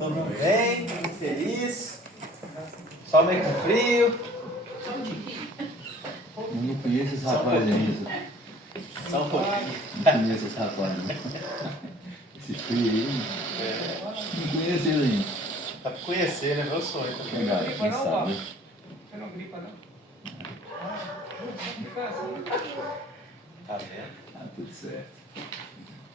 Todo mundo bem, muito feliz. Só meio com frio. Não conheço esse rapaz ainda. Só um pouquinho. Não conheço esse rapaz ainda. Esse frio aí. Não conheço ele ainda. Dá pra conhecer, né? Meu sonho. Legal, quem sabe. Você não gripa, não? Tá vendo? Tá tudo certo.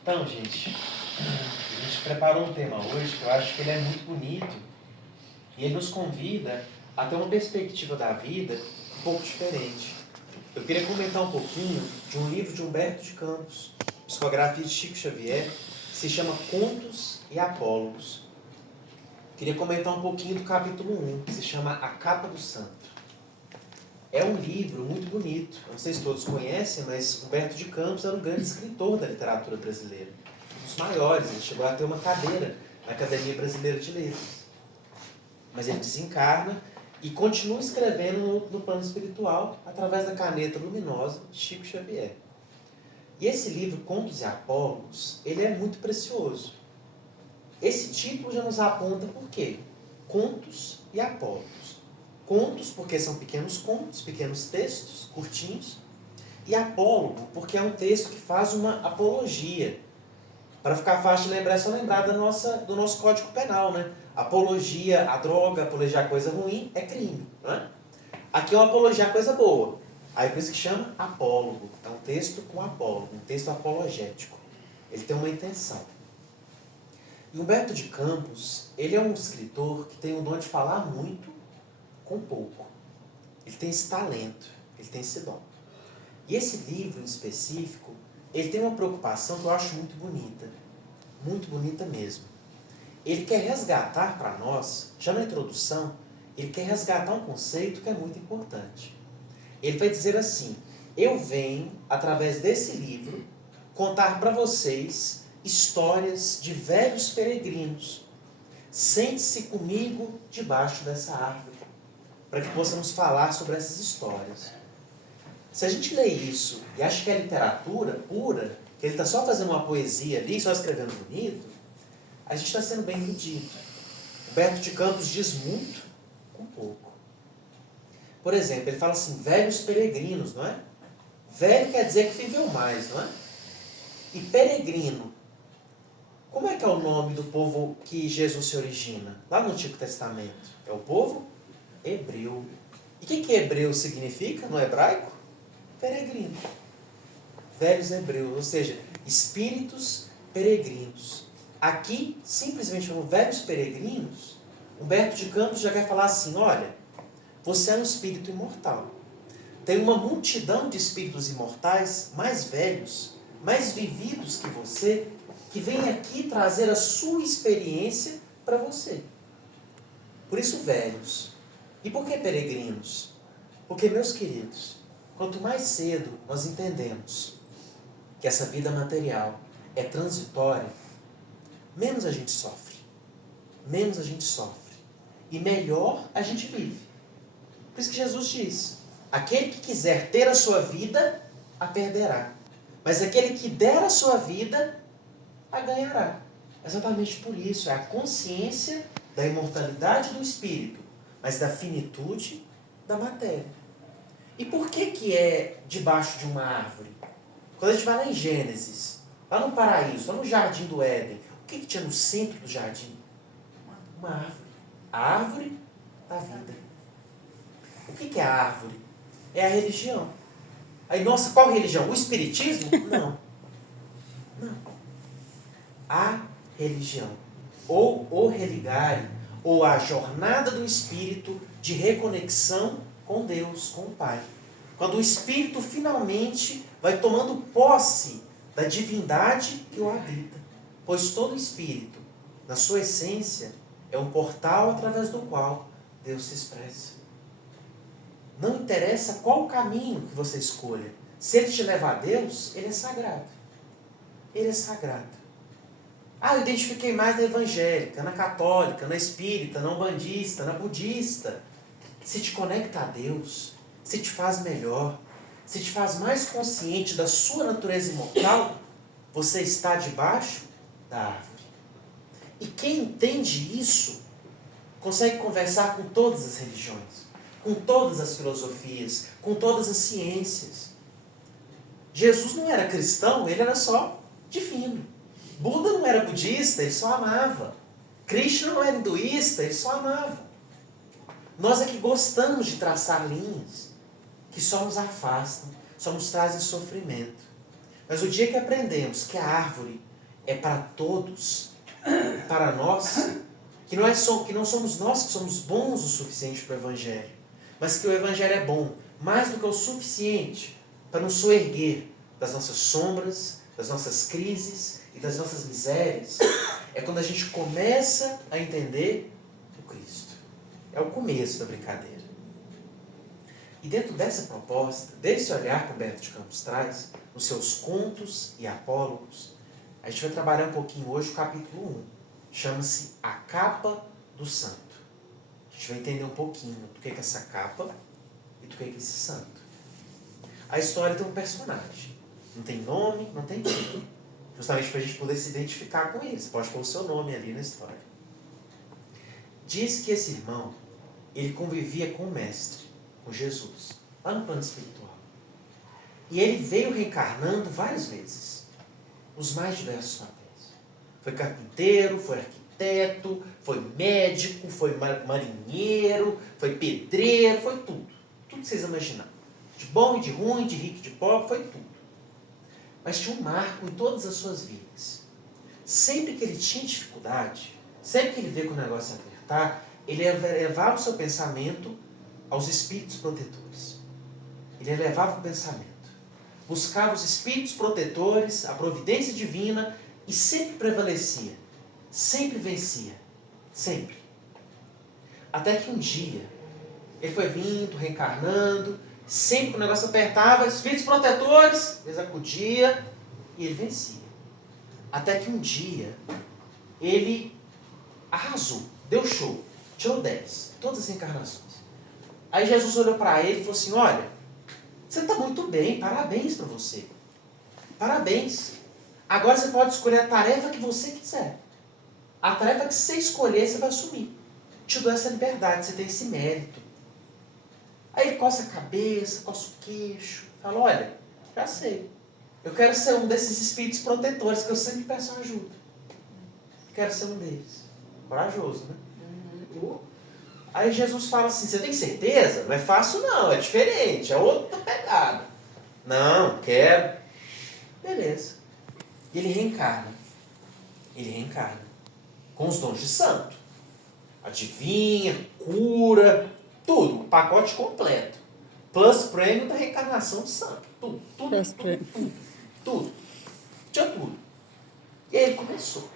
Então, gente, a gente preparou um tema hoje que eu acho que ele é muito bonito. E ele nos convida a ter uma perspectiva da vida um pouco diferente. Eu queria comentar um pouquinho de um livro de Humberto de Campos, psicografia de Chico Xavier, que se chama Contos e Apólogos. Queria comentar um pouquinho do capítulo 1, que se chama A Capa do Santo. É um livro muito bonito. Não sei se todos conhecem, mas Humberto de Campos era um grande escritor da literatura brasileira. Um dos maiores. Ele chegou a ter uma cadeira na Academia Brasileira de Letras. Mas ele desencarna e continua escrevendo no plano espiritual através da caneta luminosa de Chico Xavier. E esse livro, Contos e Apólogos, ele é muito precioso. Esse título já nos aponta por quê? Contos e Apólogos. Contos porque são pequenos contos, pequenos textos, curtinhos. E apólogo porque é um texto que faz uma apologia. Para ficar fácil de lembrar, é só lembrar do nosso Código Penal, né? Apologia à droga, apologia a coisa ruim, é crime. Não é? Aqui é uma apologia a coisa boa. Aí por isso que chama apólogo. É um texto com apólogo, um texto apologético. Ele tem uma intenção. E Humberto de Campos, ele é um escritor que tem o dom de falar muito com pouco. Ele tem esse talento, ele tem esse dom. E esse livro em específico, ele tem uma preocupação que eu acho muito bonita mesmo. Ele quer resgatar para nós, já na introdução, ele quer resgatar um conceito que é muito importante. Ele vai dizer assim: eu venho, através desse livro, contar para vocês histórias de velhos peregrinos. Sente-se comigo debaixo dessa árvore, para que possamos falar sobre essas histórias. Se a gente lê isso e acha que é literatura pura, que ele está só fazendo uma poesia ali, só escrevendo bonito, a gente está sendo bem iludido. Humberto de Campos diz muito com pouco. Por exemplo, ele fala assim, velhos peregrinos, não é? Velho quer dizer que viveu mais, não é? E peregrino, como é que é o nome do povo que Jesus se origina? Lá no Antigo Testamento. É o povo hebreu. E o que hebreu significa no hebraico? Peregrino. Velhos hebreus, ou seja, espíritos peregrinos. Aqui, simplesmente como velhos peregrinos, Humberto de Campos já quer falar assim, olha, você é um espírito imortal. Tem uma multidão de espíritos imortais, mais velhos, mais vividos que você, que vem aqui trazer a sua experiência para você. Por isso, velhos. E por que peregrinos? Porque, meus queridos, quanto mais cedo nós entendemos que essa vida material é transitória, menos a gente sofre. Menos a gente sofre. E melhor a gente vive. Por isso que Jesus diz, aquele que quiser ter a sua vida, a perderá. Mas aquele que der a sua vida, a ganhará. Exatamente por isso, é a consciência da imortalidade do espírito, mas da finitude da matéria. E por que é debaixo de uma árvore? Quando a gente vai lá em Gênesis, lá no paraíso, lá no jardim do Éden, o que tinha no centro do jardim? Uma árvore. A árvore da vida. O que é a árvore? É a religião. Aí, nossa, qual religião? O espiritismo? Não. Não. A religião. Ou o religare, ou a jornada do espírito de reconexão com Deus, com o Pai. Quando o espírito finalmente vai tomando posse da divindade que o habita. Pois todo espírito, na sua essência, é um portal através do qual Deus se expressa. Não interessa qual caminho que você escolha. Se ele te levar a Deus, ele é sagrado. Ele é sagrado. Ah, eu identifiquei mais na evangélica, na católica, na espírita, na umbandista, na budista. Se te conecta a Deus, se te faz melhor, se te faz mais consciente da sua natureza imortal, você está debaixo da árvore. E quem entende isso, consegue conversar com todas as religiões, com todas as filosofias, com todas as ciências. Jesus não era cristão, ele era só divino. Buda não era budista, ele só amava. Krishna não era hinduísta, ele só amava. Nós é que gostamos de traçar linhas que só nos afastam, só nos trazem sofrimento. Mas o dia que aprendemos que a árvore é para todos, para nós, que não somos nós que somos bons o suficiente para o Evangelho, mas que o Evangelho é bom, mais do que o suficiente para nos soerguer das nossas sombras, das nossas crises e das nossas misérias, é quando a gente começa a entender o Cristo. É o começo da brincadeira. E dentro dessa proposta, desse olhar que o Humberto de Campos traz, nos seus contos e apólogos, a gente vai trabalhar um pouquinho hoje o capítulo 1. Chama-se A Capa do Santo. A gente vai entender um pouquinho do que é essa capa e do que é esse santo. A história tem um personagem. Não tem nome, não tem título. Justamente para a gente poder se identificar com ele. Você pode pôr o seu nome ali na história. Diz que esse irmão, ele convivia com o mestre, com Jesus, lá no plano espiritual. E ele veio reencarnando várias vezes, os mais diversos papéis. Foi carpinteiro, foi arquiteto, foi médico, foi marinheiro, foi pedreiro, foi tudo. Tudo que vocês imaginaram. De bom e de ruim, de rico e de pobre, foi tudo. Mas tinha um marco em todas as suas vidas. Sempre que ele tinha dificuldade, sempre que ele vê que o negócio ia apertar, ele elevava o seu pensamento aos espíritos protetores. Ele elevava o pensamento. Buscava os espíritos protetores, a providência divina, e sempre prevalecia. Sempre vencia. Sempre. Até que um dia, ele foi vindo, reencarnando, sempre que o negócio apertava, espíritos protetores, ele acudia e ele vencia. Até que um dia, ele arrasou, deu show, tirou 10, todas as reencarnações. Aí Jesus olhou para ele e falou assim, olha, você está muito bem, parabéns para você. Parabéns. Agora você pode escolher a tarefa que você quiser. A tarefa que você escolher, você vai assumir. Te dou essa liberdade, você tem esse mérito. Aí ele coça a cabeça, coça o queixo, fala, olha, já sei. Eu quero ser um desses espíritos protetores que eu sempre peço ajuda. Quero ser um deles. Corajoso, né? Aí Jesus fala assim, você tem certeza? Não é fácil não, é diferente, é outra pegada. Não, quero. Beleza. E ele reencarna. Ele reencarna. Com os dons de santo. Adivinha, cura, tudo. O pacote completo. Plus prêmio da reencarnação de santo. Tudo. Tinha tudo. E aí ele começou.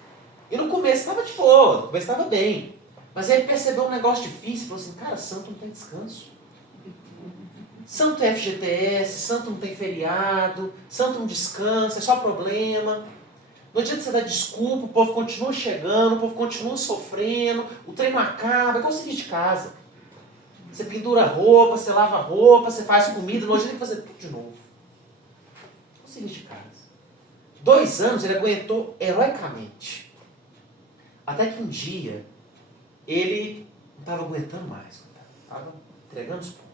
E no começo estava de boa, no começo estava bem. Mas aí ele percebeu um negócio difícil e falou assim, cara, santo não tem descanso. Santo é FGTS, santo não tem feriado, santo não descansa, é só problema. No dia que você dá desculpa, o povo continua chegando, o povo continua sofrendo, o trem não acaba, é como serviço de casa. Você pendura roupa, você lava roupa, você faz comida, no dia tem que fazer tudo de novo. É como serviço de casa. 2 anos ele aguentou heroicamente. Até que um dia, ele não estava aguentando mais, estava entregando os pontos.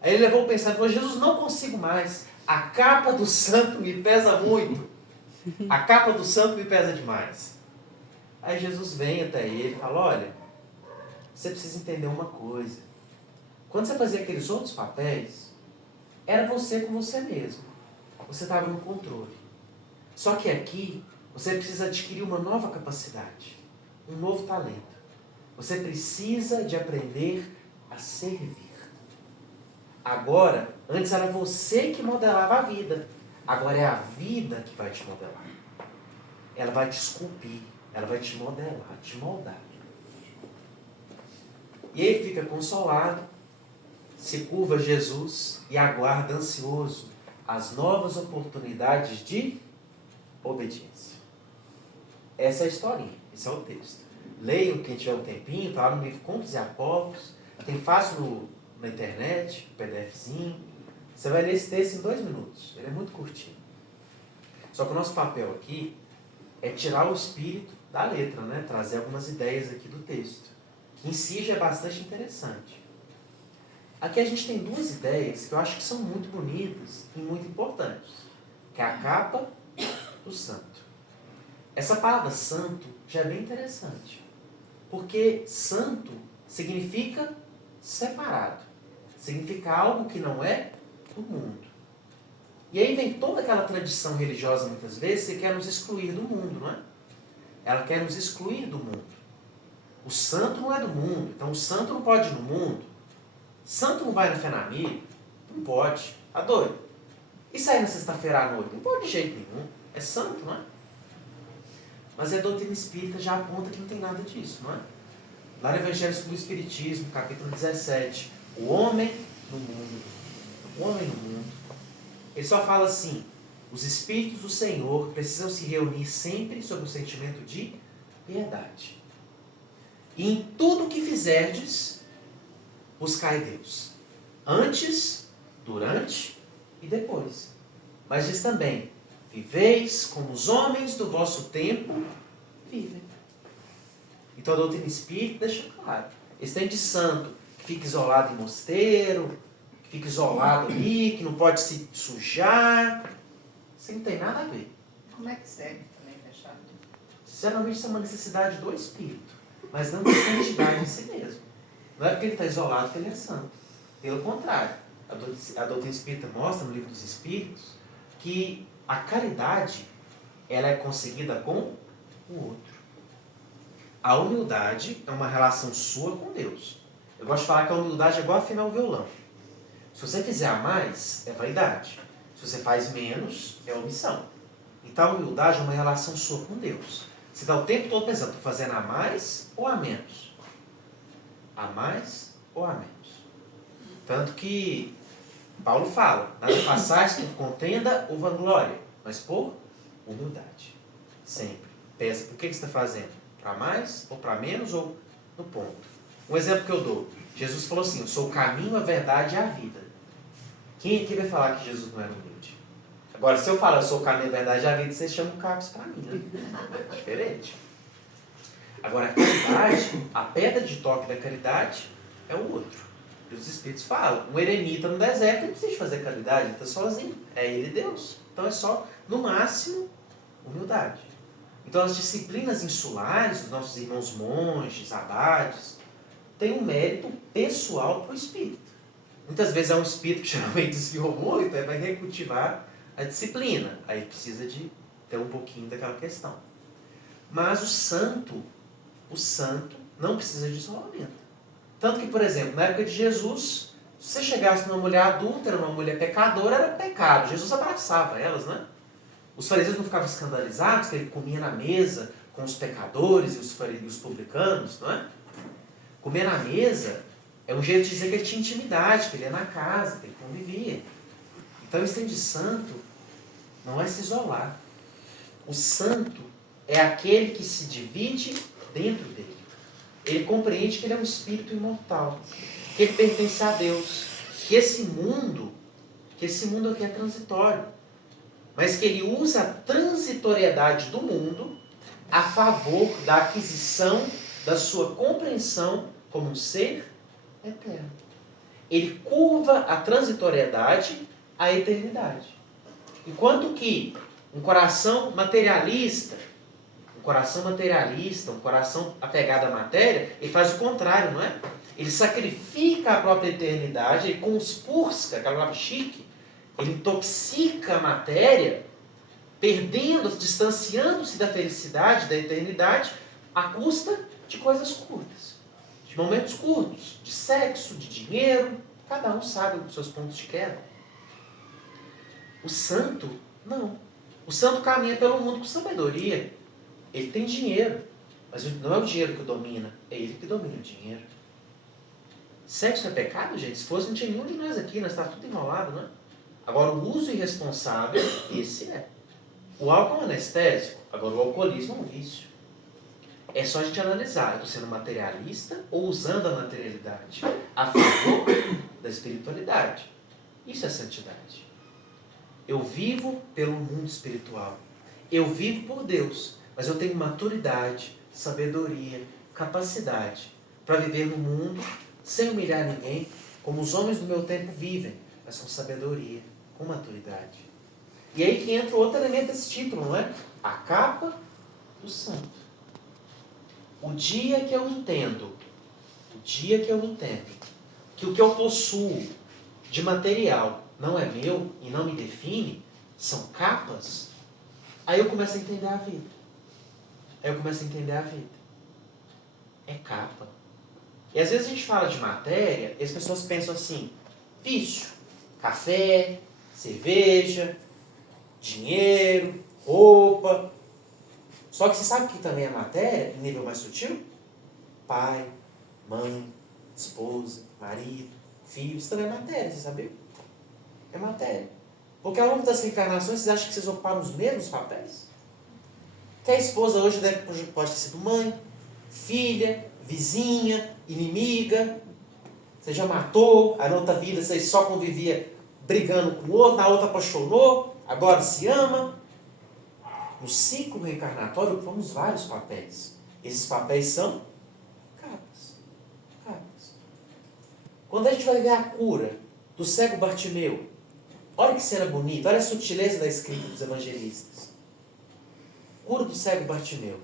Aí ele levou o pensamento, falou, Jesus, não consigo mais. A capa do santo me pesa muito. A capa do santo me pesa demais. Aí Jesus vem até ele e fala, olha, você precisa entender uma coisa. Quando você fazia aqueles outros papéis, era você com você mesmo. Você estava no controle. Só que aqui, você precisa adquirir uma nova capacidade, um novo talento. Você precisa de aprender a servir. Agora, antes era você que modelava a vida. Agora é a vida que vai te modelar. Ela vai te esculpir, ela vai te modelar, te moldar. E ele fica consolado, se curva a Jesus e aguarda ansioso as novas oportunidades de obediência. Essa é a historinha, esse é o texto. Leiam quem tiver um tempinho, está lá no livro Contos e Apólogos, tem fácil na internet, PDFzinho. Você vai ler esse texto em 2 minutos, ele é muito curtinho. Só que o nosso papel aqui é tirar o espírito da letra, né? Trazer algumas ideias aqui do texto. Que em si já é bastante interessante. Aqui a gente tem duas ideias que eu acho que são muito bonitas e muito importantes. Que é a capa do santo. Essa palavra santo já é bem interessante. Porque santo significa separado. Significa algo que não é do mundo. E aí vem toda aquela tradição religiosa, muitas vezes, que quer nos excluir do mundo, não é? Ela quer nos excluir do mundo. O santo não é do mundo, então o santo não pode ir no mundo. Santo não vai na fé na amiga? Não pode. Tá doido? E sair na sexta-feira à noite? Não pode de jeito nenhum. É santo, não é? Mas a doutrina espírita já aponta que não tem nada disso, não é? Lá no Evangelho sobre o Espiritismo, capítulo 17, o homem no mundo. O homem no mundo. Ele só fala assim: os espíritos do Senhor precisam se reunir sempre sob o sentimento de piedade. E em tudo o que fizerdes, buscai Deus. Antes, durante e depois. Mas diz também: viveis como os homens do vosso tempo vivem. Então a doutrina espírita deixa claro. Esse tem de santo que fica isolado em mosteiro, que fica isolado ali, que não pode se sujar. Isso não tem nada a ver. Como é que segue também fechado? Sinceramente, isso é uma necessidade do espírito, mas não de santidade em si mesmo. Não é porque ele está isolado que ele é santo. Pelo contrário, a doutrina espírita mostra no Livro dos Espíritos que a caridade ela é conseguida com o outro. A humildade é uma relação sua com Deus. Eu gosto de falar que a humildade é igual afinar o violão. Se você fizer a mais, é vaidade. Se você faz menos, é omissão. Então a humildade é uma relação sua com Deus. Você está o tempo todo pensando, estou fazendo a mais ou a menos? A mais ou a menos? Tanto que Paulo fala, nada façais por contenda ou vanglória, mas por humildade. Sempre. Pensa, por que você está fazendo? Para mais ou para menos ou no ponto? Um exemplo que eu dou. Jesus falou assim, eu sou o caminho, a verdade e a vida. Quem aqui vai falar que Jesus não era humilde? Agora, se eu falar eu sou o caminho, a verdade e a vida, vocês chamam o Capes para mim, né? É diferente. Agora, a caridade, a pedra de toque da caridade é o outro. E os Espíritos falam, um eremita no deserto não precisa fazer caridade, ele está sozinho. É ele e Deus. Então é só, no máximo, humildade. Então as disciplinas insulares, dos nossos irmãos monges, abades, têm um mérito pessoal para o espírito. Muitas vezes é um espírito que geralmente desviou muito, aí vai recultivar a disciplina. Aí precisa de ter um pouquinho daquela questão. Mas o santo não precisa de isolamento. Tanto que, por exemplo, na época de Jesus, se você chegasse numa mulher adúltera, uma mulher pecadora, era pecado. Jesus abraçava elas, né? Os fariseus não ficavam escandalizados que ele comia na mesa com os pecadores e os publicanos, não é? Comer na mesa é um jeito de dizer que ele tinha intimidade, que ele ia na casa, que ele convivia. Então, isso tem de santo não é se isolar. O santo é aquele que se divide dentro dele. Ele compreende que ele é um espírito imortal, que ele pertence a Deus, que esse mundo aqui é transitório, mas que ele usa a transitoriedade do mundo a favor da aquisição da sua compreensão como um ser eterno. Ele curva a transitoriedade à eternidade. Enquanto que um coração materialista, um coração apegado à matéria, ele faz o contrário, não é? Ele sacrifica a própria eternidade, ele conspurca, aquela palavra chique, ele intoxica a matéria, distanciando-se da felicidade, da eternidade, à custa de coisas curtas, de momentos curtos, de sexo, de dinheiro, cada um sabe os seus pontos de queda. O santo, não. O santo caminha pelo mundo com sabedoria. Ele tem dinheiro, mas não é o dinheiro que o domina, é ele que domina o dinheiro. Sexo é pecado, gente? Se fosse, não tinha nenhum de nós aqui, nós estávamos tudo enrolado, né? Agora, o uso irresponsável, esse é. O álcool é um anestésico, agora o alcoolismo é um vício. É só a gente analisar, eu estou sendo materialista ou usando a materialidade a favor da espiritualidade. Isso é santidade. Eu vivo pelo mundo espiritual. Eu vivo por Deus, mas eu tenho maturidade, sabedoria, capacidade para viver no mundo sem humilhar ninguém, como os homens do meu tempo vivem, mas com sabedoria, com maturidade. E aí que entra outro elemento desse título, não é? A capa do santo. O dia que eu entendo que o que eu possuo de material não é meu e não me define, são capas, aí eu começo a entender a vida. É capa. E às vezes a gente fala de matéria e as pessoas pensam assim, vício, café, cerveja, dinheiro, roupa. Só que você sabe que também é matéria, em nível mais sutil? Pai, mãe, esposa, marido, filho, isso também é matéria, você sabia? É matéria. Porque ao longo das reencarnações, vocês acham que vocês ocuparam os mesmos papéis? Que a esposa hoje pode ter sido mãe, filha, vizinha, inimiga. Você já matou, aí na outra vida você só convivia brigando com o outro, na outra apaixonou, agora se ama. No ciclo reencarnatório ocupamos vários papéis. Esses papéis são capas. Quando a gente vai ver a cura do cego Bartimeu, olha que cena bonita, olha a sutileza da escrita dos evangelistas. Cura do cego Bartimeu.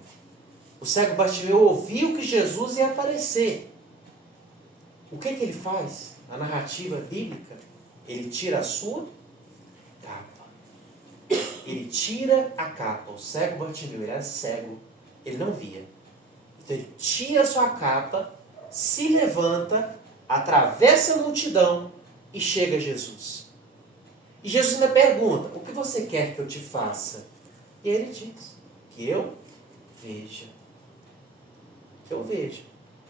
O cego Bartimeu ouviu que Jesus ia aparecer. O que ele faz? Na narrativa bíblica, ele tira a sua capa. Ele tira a capa. O cego Bartimeu, ele era cego, ele não via. Então ele tira a sua capa, se levanta, atravessa a multidão e chega a Jesus. E Jesus ainda pergunta, o que você quer que eu te faça? E ele diz, que eu veja. Que eu veja.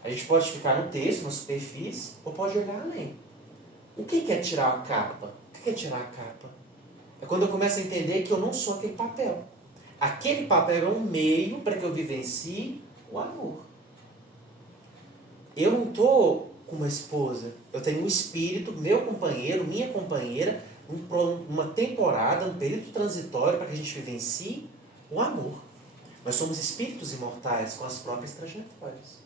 A gente pode ficar no texto, na superfície, ou pode olhar além. O que é tirar a capa? O que é tirar a capa? É quando eu começo a entender que eu não sou aquele papel. Aquele papel é um meio para que eu vivencie o amor. Eu não estou com uma esposa. Eu tenho um espírito, meu companheiro, minha companheira, uma temporada, um período transitório para que a gente vivencie o amor. Nós somos espíritos imortais com as próprias trajetórias.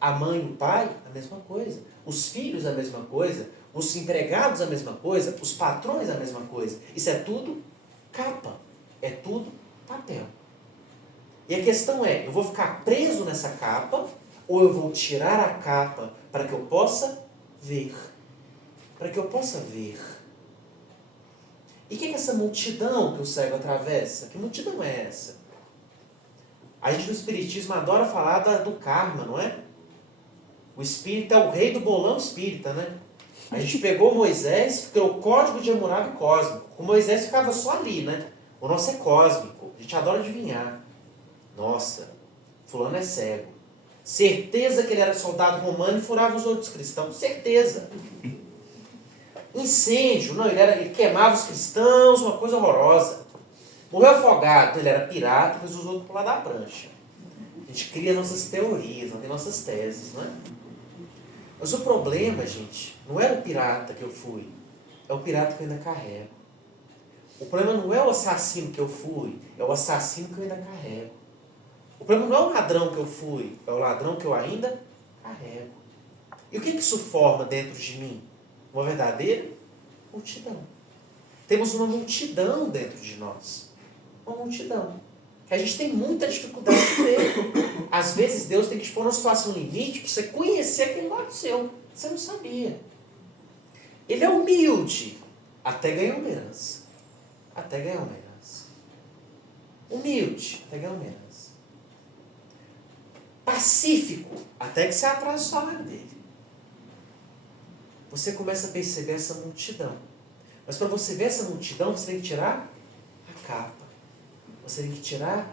A mãe e o pai, a mesma coisa. Os filhos, a mesma coisa. Os empregados, a mesma coisa. Os patrões, a mesma coisa. Isso é tudo capa. É tudo papel. E a questão é, eu vou ficar preso nessa capa ou eu vou tirar a capa para que eu possa ver? Para que eu possa ver. E o que é essa multidão que o cego atravessa? Que multidão é essa? A gente no Espiritismo adora falar do karma, não é? O espírito é o rei do bolão espírita, né? A gente pegou Moisés, criou o código de Hammurabi cósmico. O Moisés ficava só ali, né? O nosso é cósmico. A gente adora adivinhar. Nossa, fulano é cego. Certeza que ele era soldado romano e furava os outros cristãos. Certeza. Incêndio, não, ele queimava os cristãos, uma coisa horrorosa. Morreu afogado, ele era pirata, fez os outros pular da prancha. A gente cria nossas teorias, não tem nossas teses, não é? Mas o problema, gente, não era o pirata que eu fui, é o pirata que eu ainda carrego. O problema não é o assassino que eu fui, é o assassino que eu ainda carrego. O problema não é o ladrão que eu fui, é o ladrão que eu ainda carrego. E o que isso forma dentro de mim? Uma verdadeira multidão. Temos uma multidão dentro de nós. Uma multidão. Que a gente tem muita dificuldade de ver. Às vezes Deus tem que te pôr numa situação limite para você conhecer aquele lado seu. Você não sabia. Ele é humilde até ganhar uma herança. Até ganhar uma herança. Humilde até ganhar uma herança. Pacífico até que você atrasa o salário dele. Você começa a perceber essa multidão. Mas para você ver essa multidão, você tem que tirar a capa. Você tem que tirar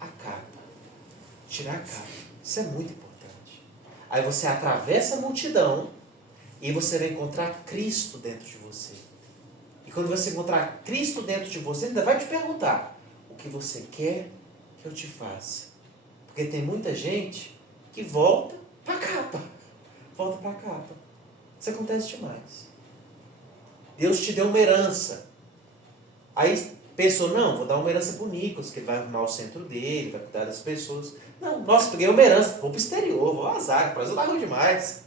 a capa. Tirar a capa. Isso é muito importante. Aí você atravessa a multidão e você vai encontrar Cristo dentro de você. E quando você encontrar Cristo dentro de você, ele ainda vai te perguntar: o que você quer que eu te faça? Porque tem muita gente que volta para a capa. Volta para a capa. Isso acontece demais. Deus te deu uma herança. Aí Pensou, não, vou dar uma herança pro Nicolas, que ele vai arrumar o centro dele, vai cuidar das pessoas. Não, nossa, peguei uma herança, vou pro exterior, vou azar, para ajudar ruim demais.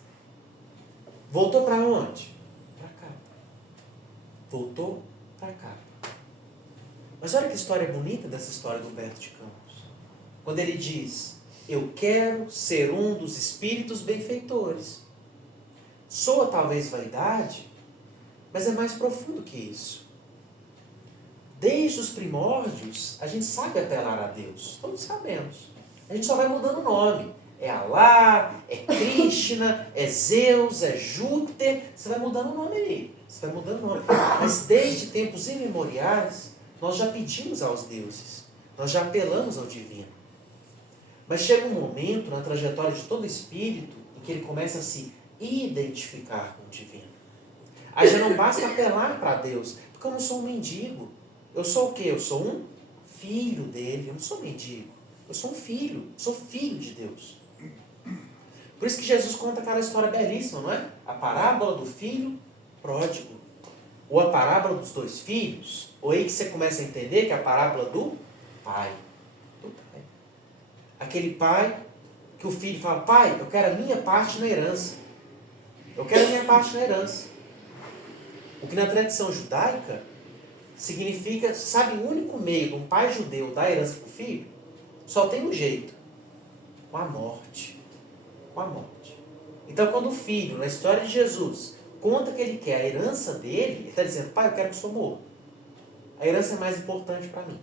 Voltou para onde? Para cá. Voltou para cá. Mas olha que história bonita dessa história do Humberto de Campos. Quando ele diz, eu quero ser um dos espíritos benfeitores. Soa talvez vaidade, mas é mais profundo que isso. Desde os primórdios, a gente sabe apelar a Deus. Todos sabemos. A gente só vai mudando o nome. É Alá, é Krishna, é Zeus, é Júpiter. Você vai mudando o nome ali. Você vai mudando o nome. Mas desde tempos imemoriais, nós já pedimos aos deuses. Nós já apelamos ao divino. Mas chega um momento na trajetória de todo espírito em que ele começa a se identificar com o divino. Aí já não basta apelar para Deus, porque eu não sou um mendigo. Eu sou o quê? Eu sou um filho dele. Eu não sou mendigo. Eu sou um filho. Eu sou filho de Deus. Por isso que Jesus conta aquela história belíssima, não é? A parábola do filho pródigo. Ou a parábola dos dois filhos. Ou aí que você começa a entender que é a parábola do pai. Do pai. Aquele pai que o filho fala, pai, eu quero a minha parte na herança. Eu quero a minha parte na herança. O que na tradição judaica significa, sabe, o único meio de um pai judeu dar herança para o filho, só tem um jeito, com a morte. Com a morte. Então, quando o filho, na história de Jesus, conta que ele quer a herança dele, ele está dizendo, pai, eu quero que o senhor morra. A herança é mais importante para mim.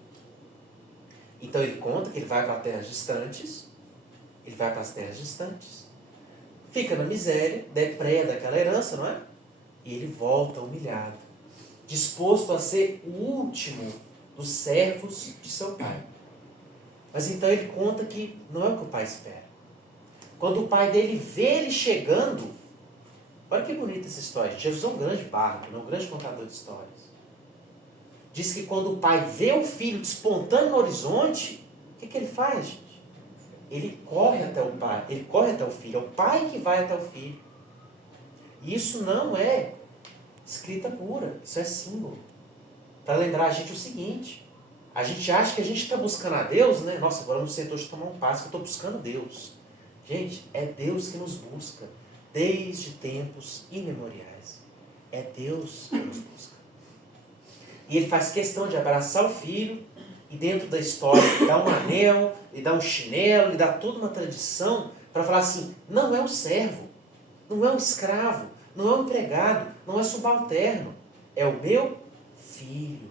Então, ele conta que ele vai para terras distantes, fica na miséria, depreda aquela herança, não é? E ele volta humilhado, disposto a ser o último dos servos de seu pai. Mas então ele conta que não é o que o pai espera. Quando o pai dele vê ele chegando, olha que bonita essa história. Jesus é um grande bárbaro, um grande contador de histórias. Diz que quando o pai vê o filho despontando no horizonte, o que ele faz, gente? Ele corre até o pai, ele corre até o filho. É o pai que vai até o filho. E isso não é escrita pura, isso é símbolo. Para lembrar a gente o seguinte, a gente acha que a gente está buscando a Deus, né? Nossa, agora no centro de tomar um passo, que eu estou buscando Deus. Gente, é Deus que nos busca, desde tempos imemoriais. É Deus que nos busca. E ele faz questão de abraçar o filho, e dentro da história, lhe dá um anel, lhe dá um chinelo, lhe dá toda uma tradição, para falar assim, não é um servo, não é um escravo, não é um empregado, não é subalterno. É o meu filho.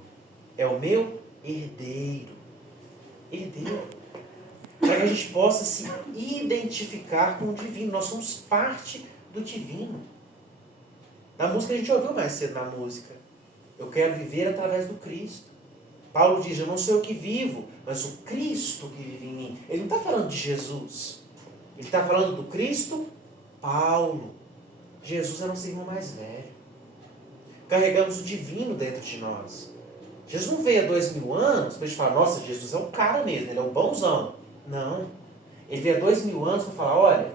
É o meu herdeiro. Herdeiro. Para que a gente possa se identificar com o divino. Nós somos parte do divino. Na música a gente ouviu mais cedo na música. Eu quero viver através do Cristo. Paulo diz, eu não sou eu que vivo, mas o Cristo que vive em mim. Ele não está falando de Jesus. Ele está falando do Cristo Paulo. Jesus é nosso irmão mais velho. Carregamos o divino dentro de nós. Jesus não veio há 2000 anos para a gente falar, nossa, Jesus é um cara mesmo, ele é um bonzão. Não. Ele veio há 2000 anos para falar, olha,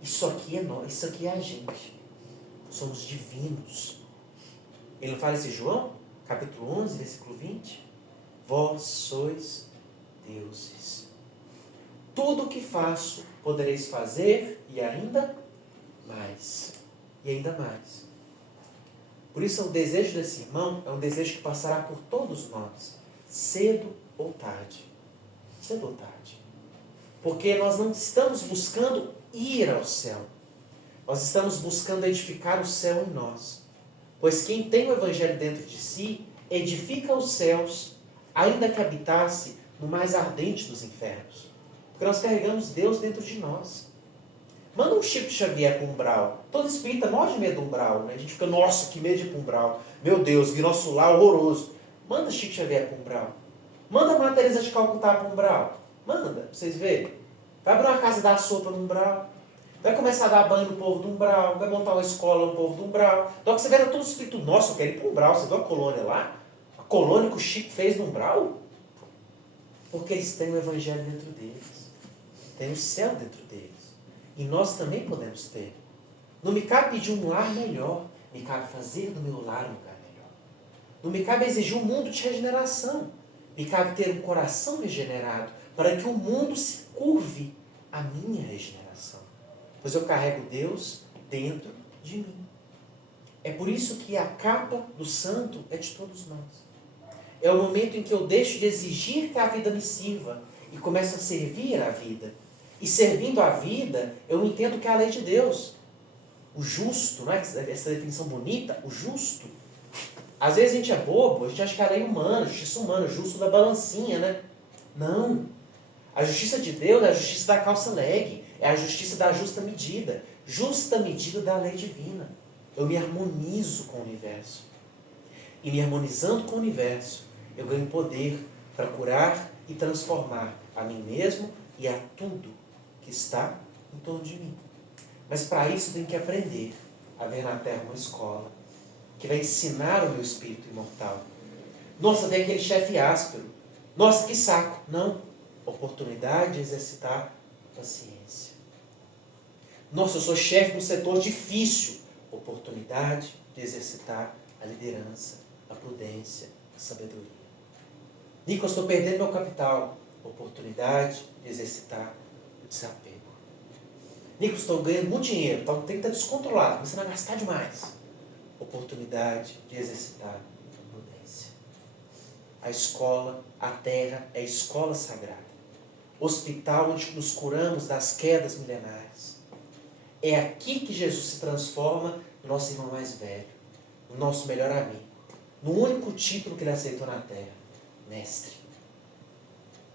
isso aqui é nós, isso aqui é a gente. Somos divinos. Ele não fala isso em João, capítulo 11, versículo 20? Vós sois deuses. Tudo o que faço, podereis fazer e ainda mais. E ainda mais. Por isso, o desejo desse irmão é um desejo que passará por todos nós, cedo ou tarde. Cedo ou tarde. Porque nós não estamos buscando ir ao céu. Nós estamos buscando edificar o céu em nós. Pois quem tem o Evangelho dentro de si, edifica os céus, ainda que habitasse no mais ardente dos infernos. Porque nós carregamos Deus dentro de nós. Manda um Chico Xavier com umbral. Todo espírita morre de medo do umbral, né? A gente fica, nossa, que medo de ir pro umbral. Meu Deus, vi nosso lar horroroso. Manda Chico Xavier com umbral. Manda a Madre Teresa de Calcutá para umbral. Manda, pra vocês verem. Vai abrir uma casa e dar sopa no umbral. Vai começar a dar banho no povo do umbral. Vai montar uma escola no povo do umbral. Então que você vê todo espírito, nossa, eu quero ir pro umbral. Você viu a colônia lá? A colônia que o Chico fez no umbral? Porque eles têm o Evangelho dentro deles. Tem o céu dentro deles. E nós também podemos ter. Não me cabe pedir um lar melhor. Me cabe fazer do meu lar um lugar melhor. Não me cabe exigir um mundo de regeneração. Me cabe ter um coração regenerado para que o mundo se curve à minha regeneração. Pois eu carrego Deus dentro de mim. É por isso que a capa do santo é de todos nós. É o momento em que eu deixo de exigir que a vida me sirva e começo a servir a vida. E servindo a vida, eu entendo que é a lei de Deus. O justo, não é essa definição bonita? O justo. Às vezes a gente é bobo, a gente acha que a lei humana, a justiça humana, o justo da balancinha, né? Não. A justiça de Deus é a justiça da calça leg, é a justiça da justa medida. Justa medida da lei divina. Eu me harmonizo com o universo. E me harmonizando com o universo, eu ganho poder para curar e transformar a mim mesmo e a tudo que está em torno de mim. Mas para isso eu tenho que aprender a ver na Terra uma escola que vai ensinar o meu espírito imortal. Nossa, tem aquele chefe áspero. Nossa, que saco. Não. Oportunidade de exercitar paciência. Nossa, eu sou chefe de um setor difícil. Oportunidade de exercitar a liderança, a prudência, a sabedoria. Nicolas, estou perdendo meu capital. Oportunidade de exercitar o desapego. Nicolas, estou ganhando muito dinheiro, então tem que estar descontrolado, começando a gastar demais. Oportunidade de exercitar a prudência. A escola, a terra, é a escola sagrada. Hospital onde nos curamos das quedas milenares. É aqui que Jesus se transforma no nosso irmão mais velho, no nosso melhor amigo, no único título que ele aceitou na terra, mestre.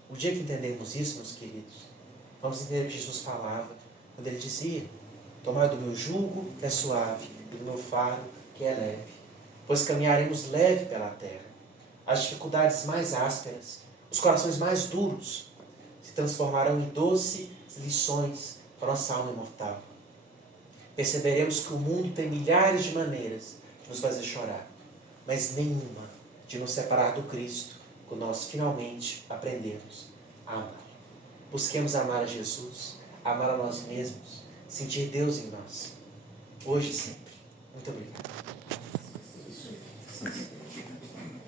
O dia que entendermos isso, meus queridos, vamos entender o que Jesus falava, quando ele dizia: tomai do meu jugo, que é suave, e do meu fardo, que é leve. Pois caminharemos leve pela terra. As dificuldades mais ásperas, os corações mais duros, se transformarão em doces lições para a nossa alma imortal. Perceberemos que o mundo tem milhares de maneiras de nos fazer chorar, mas nenhuma de nos separar do Cristo, quando nós finalmente aprendemos a amar. Busquemos amar a Jesus, amar a nós mesmos, sentir Deus em nós, hoje e sempre. Muito obrigado.